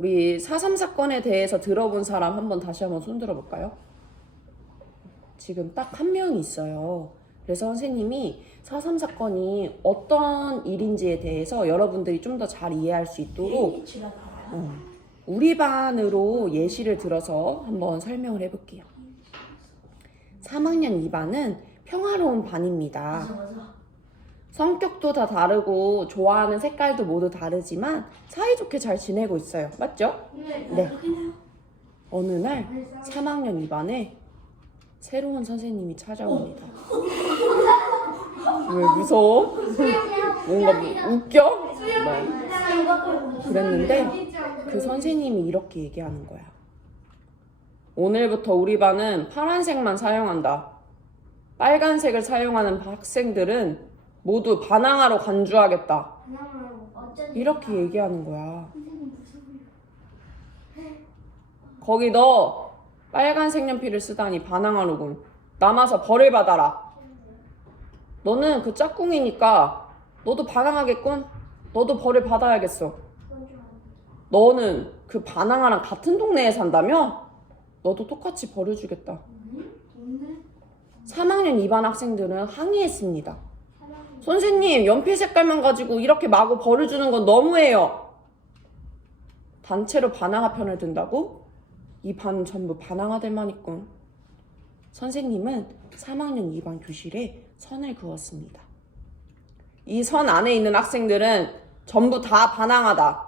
우리 4.3 사건에 대해서 들어본 사람 다시 한번 손 들어볼까요? 지금 딱 한 명이 있어요. 그래서 선생님이 4.3 사건이 어떤 일인지에 대해서 여러분들이 좀 더 잘 이해할 수 있도록 우리 반으로 예시를 들어서 한번 설명을 해볼게요. 3학년 2반은 평화로운 반입니다. 성격도 다 다르고 좋아하는 색깔도 모두 다르지만 사이좋게 잘 지내고 있어요. 맞죠? 네. 어느 날 3학년 2반에 새로운 선생님이 찾아옵니다. 왜 무서워? 뭔가 웃겨? 네. 그랬는데 그 선생님이 이렇게 얘기하는 거야. 오늘부터 우리 반은 파란색만 사용한다. 빨간색을 사용하는 학생들은 모두 반항하러 간주하겠다. 이렇게 얘기하는 거야. 거기 너 빨간 색연필을 쓰다니 반항하려군. 남아서 벌을 받아라. 너는 그 짝꿍이니까 너도 반항하겠군. 너도 벌을 받아야겠어. 너는 그 반항아랑 같은 동네에 산다며? 너도 똑같이 벌을 주겠다. 3학년 2반 학생들은 항의했습니다. 선생님, 연필 색깔만 가지고 이렇게 마구 벌을 주는 건 너무해요. 단체로 반항아 편을 든다고? 이 반은 전부 반항아들만 있군. 선생님은 3학년 2반 교실에 선을 그었습니다. 이 선 안에 있는 학생들은 전부 다 반항아다.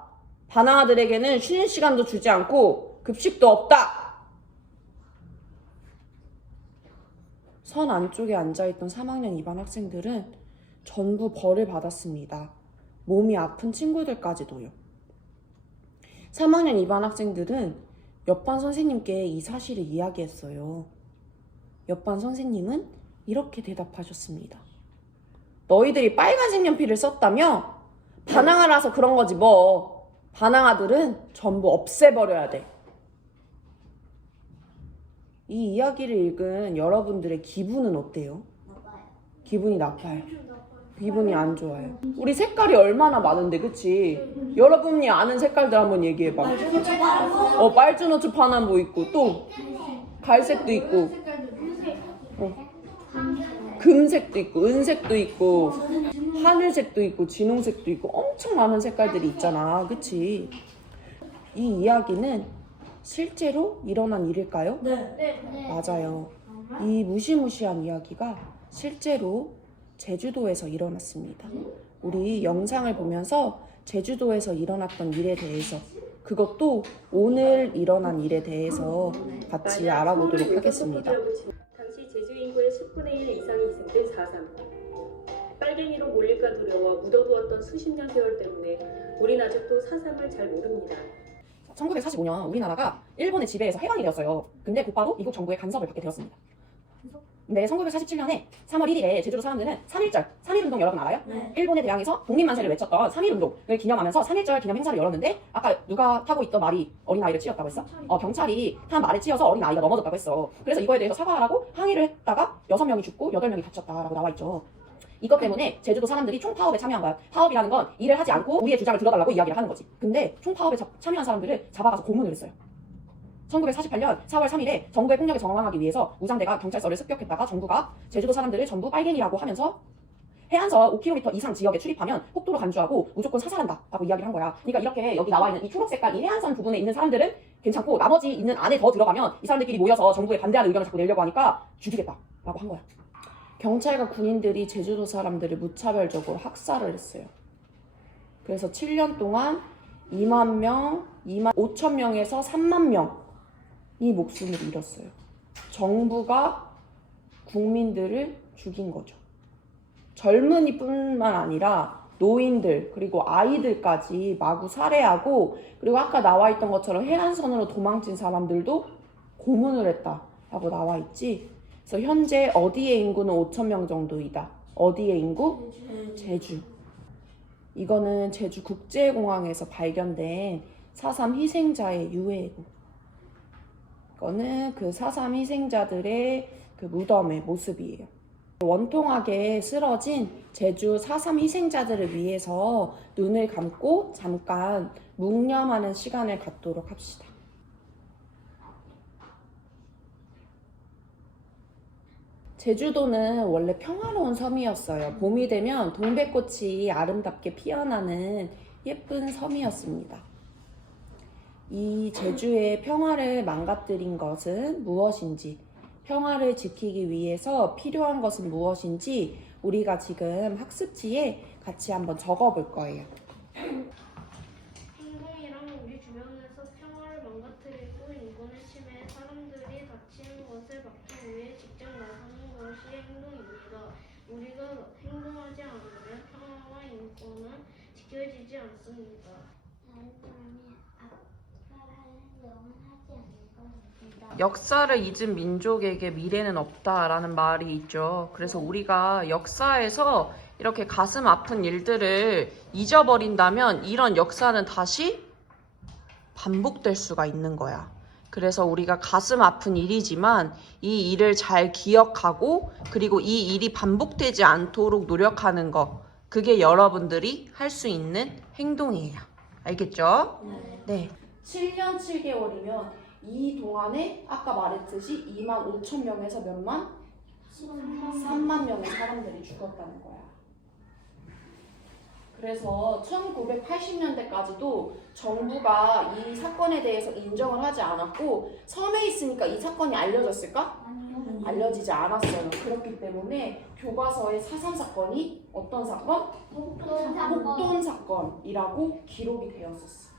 반항아들에게는 쉬는 시간도 주지 않고 급식도 없다. 선 안쪽에 앉아있던 3학년 2반 학생들은 전부 벌을 받았습니다. 몸이 아픈 친구들까지도요. 3학년 2반 학생들은 옆반 선생님께 이 사실을 이야기했어요. 옆반 선생님은 이렇게 대답하셨습니다. 너희들이 빨간색 연필을 썼다며? 반항아라서 그런 거지 뭐. 반항아들은 전부 없애버려야 돼. 이 이야기를 읽은 여러분들의 기분은 어때요? 기분이 나빠요. 기분이 안 좋아요. 우리 색깔이 얼마나 많은데, 그치? 여러분이 아는 색깔들 한번 얘기해봐. 빨주노초 파남보 있고, 또 갈색도 있고, 금색도 있고, 은색도 있고, 하늘색도 있고, 진홍색도 있고, 엄청 많은 색깔들이 있잖아, 그치? 이 이야기는 실제로 일어난 일일까요? 네. 맞아요. 이 무시무시한 이야기가 실제로 제주도에서 일어났습니다. 우리 영상을 보면서 제주도에서 일어났던 일에 대해서, 그것도 오늘 일어난 일에 대해서 같이 알아보도록 하겠습니다. 당시 제주 인구의 10분의 1 이상이 희생된 4.3. 빨갱이로 몰릴까 두려워 묻어두었던 수십 년 세월 때문에 우린 아직도 4.3을 잘 모릅니다. 1945년 우리나라가 일본의 지배에서 해방이 되었어요. 근데 곧바로 미국 정부의 간섭을 받게 되었습니다. 근데 1947년에 3월 1일에 제주도 사람들은 3.1절, 3.1운동 여러분 알아요? 네. 일본에 대항해서 독립만세를 외쳤던 3.1운동을 기념하면서 3.1절 기념 행사를 열었는데, 아까 누가 타고 있던 말이 어린아이를 치였다고 했어? 경찰이 탄 말에 치여서 어린아이가 넘어졌다고 했어. 그래서 이거에 대해서 사과하라고 항의를 했다가 6명이 죽고 8명이 다쳤다라고 나와있죠. 이것 때문에 제주도 사람들이 총파업에 참여한 거야. 파업이라는 건 일을 하지 않고 우리의 주장을 들어달라고 이야기를 하는 거지. 근데 총파업에 참여한 사람들을 잡아가서 고문을 했어요. 1948년 4월 3일에 정부의 폭력에 저항하기 위해서 무장대가 경찰서를 습격했다가 정부가 제주도 사람들을 전부 빨갱이라고 하면서 해안서 5km 이상 지역에 출입하면 폭도로 간주하고 무조건 사살한다라고 이야기를 한 거야. 그러니까 이렇게 여기 나와 있는 이 초록 색깔 이 해안선 부분에 있는 사람들은 괜찮고, 나머지 있는 안에 더 들어가면 이 사람들끼리 모여서 정부에 반대하는 의견을 자꾸 내려고 하니까 죽이겠다라고 한 거야. 경찰과 군인들이 제주도 사람들을 무차별적으로 학살을 했어요. 그래서 7년 동안 2만 명, 2만 5천 명에서 3만 명이 목숨을 잃었어요. 정부가 국민들을 죽인 거죠. 젊은이뿐만 아니라 노인들 그리고 아이들까지 마구 살해하고, 그리고 아까 나와 있던 것처럼 해안선으로 도망친 사람들도 고문을 했다라고 나와 있지. 그래서 현재 어디의 인구는 5천 명 정도이다. 어디의 인구? 제주. 이거는 제주 국제공항에서 발견된 4.3 희생자의 유해고. 이거는 그 4.3 희생자들의 그 무덤의 모습이에요. 원통하게 쓰러진 제주 4.3 희생자들을 위해서 눈을 감고 잠깐 묵념하는 시간을 갖도록 합시다. 제주도는 원래 평화로운 섬이었어요. 봄이 되면 동백꽃이 아름답게 피어나는 예쁜 섬이었습니다. 이 제주의 평화를 망가뜨린 것은 무엇인지, 평화를 지키기 위해서 필요한 것은 무엇인지 우리가 지금 학습지에 같이 한번 적어볼 거예요. 행동이란 우리 주변에서 평화를 망가뜨리고 인권을 침해해 사람들이 다치는 것을 막기 위해 직접 나서는 것이 행동입니다. 우리가 행동하지 않으면 평화와 인권은 지켜지지 않습니다. 역사를 잊은 민족에게 미래는 없다라는 말이 있죠. 그래서 우리가 역사에서 이렇게 가슴 아픈 일들을 잊어버린다면 이런 역사는 다시 반복될 수가 있는 거야. 그래서 우리가 가슴 아픈 일이지만 이 일을 잘 기억하고 그리고 이 일이 반복되지 않도록 노력하는 거, 그게 여러분들이 할 수 있는 행동이에요. 알겠죠? 네. 7년 7개월이면 이 동안에 아까 말했듯이 25,000명에서 몇만? 3만 명의 사람들이 죽었다는 거야. 그래서 1980년대까지도 정부가 이 사건에 대해서 인정을 하지 않았고 섬에 있으니까 이 사건이 알려졌을까? 알려지지 않았어요. 그렇기 때문에 교과서에 4.3 사건이 어떤 사건? 폭동 사건이라고 기록이 되었었어.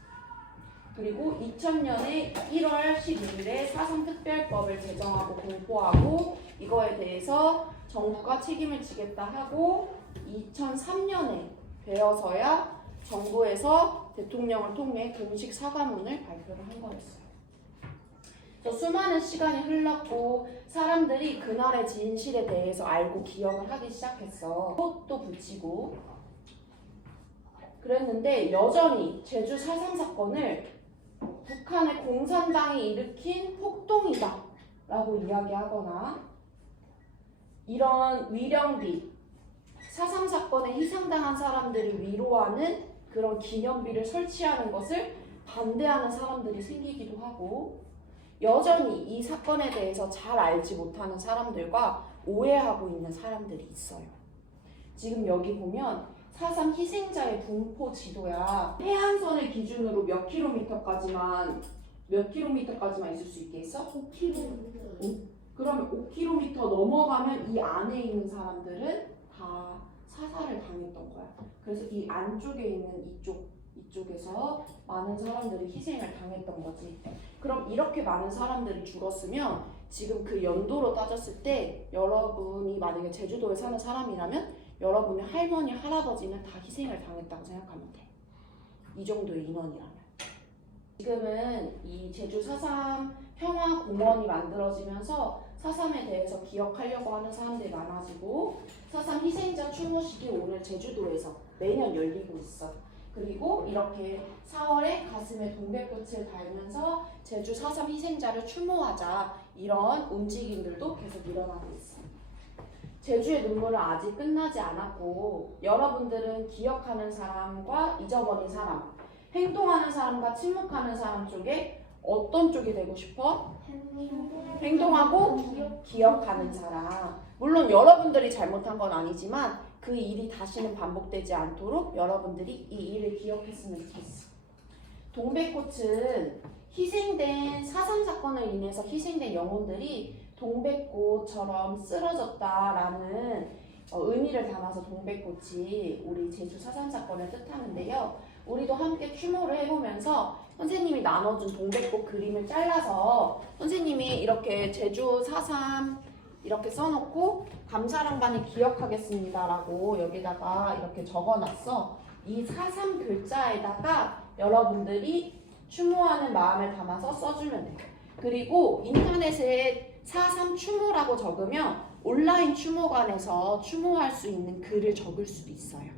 그리고 2000년에 1월 12일에 4.3 특별법을 제정하고 공포하고 이거에 대해서 정부가 책임을 지겠다 하고 2003년에 되어서야 정부에서 대통령을 통해 공식 사과문을 발표를 한 거였어요. 수많은 시간이 흘렀고 사람들이 그날의 진실에 대해서 알고 기억을 하기 시작했어. 꽃도 붙이고 그랬는데 여전히 제주 4.3 사건을 북한의 공산당이 일으킨 폭동이다 라고 이야기하거나 이런 위령비, 4.3 사건에 희생당한 사람들을 위로하는 그런 기념비를 설치하는 것을 반대하는 사람들이 생기기도 하고 여전히 이 사건에 대해서 잘 알지 못하는 사람들과 오해하고 있는 사람들이 있어요. 지금 여기 보면 4.3 희생자의 분포 지도야. 해안선을 기준으로 몇 킬로미터까지만 있을 수 있게 있어? 5km. 그러면 5km 넘어가면 이 안에 있는 사람들은 다 사살을 당했던 거야. 그래서 이 안쪽에 있는 이쪽에서 많은 사람들이 희생을 당했던 거지. 그럼 이렇게 많은 사람들이 죽었으면 지금 그 연도로 따졌을 때 여러분이 만약에 제주도에 사는 사람이라면 여러분의 할머니, 할아버지는 다 희생을 당했다고 생각하면 돼. 이 정도의 인원이라면. 지금은 이 제주 4.3 평화공원이 만들어지면서 4.3에 대해서 기억하려고 하는 사람들이 많아지고 4.3 희생자 추모식이 오늘 제주도에서 매년 열리고 있어. 그리고 이렇게 4월에 가슴에 동백꽃을 달면서 제주 4.3 희생자를 추모하자 이런 움직임들도 계속 일어나고 있어. 제주의 눈물은 아직 끝나지 않았고 여러분들은 기억하는 사람과 잊어버린 사람, 행동하는 사람과 침묵하는 사람 쪽에 어떤 쪽이 되고 싶어? 행동하고 기억하는 사람. 물론 여러분들이 잘못한 건 아니지만 그 일이 다시는 반복되지 않도록 여러분들이 이 일을 기억했으면 좋겠어. 동백꽃은 희생된 4.3 사건을 인해서 희생된 영혼들이 동백꽃처럼 쓰러졌다라는 의미를 담아서 동백꽃이 우리 제주 4.3 사건을 뜻하는데요. 우리도 함께 추모를 해보면서 선생님이 나눠준 동백꽃 그림을 잘라서 선생님이 이렇게 제주 4.3 이렇게 써놓고 감사랑반이 기억하겠습니다라고 여기다가 이렇게 적어놨어. 이 4.3 글자에다가 여러분들이 추모하는 마음을 담아서 써주면 돼요. 그리고 인터넷에 4.3 추모라고 적으면 온라인 추모관에서 추모할 수 있는 글을 적을 수도 있어요.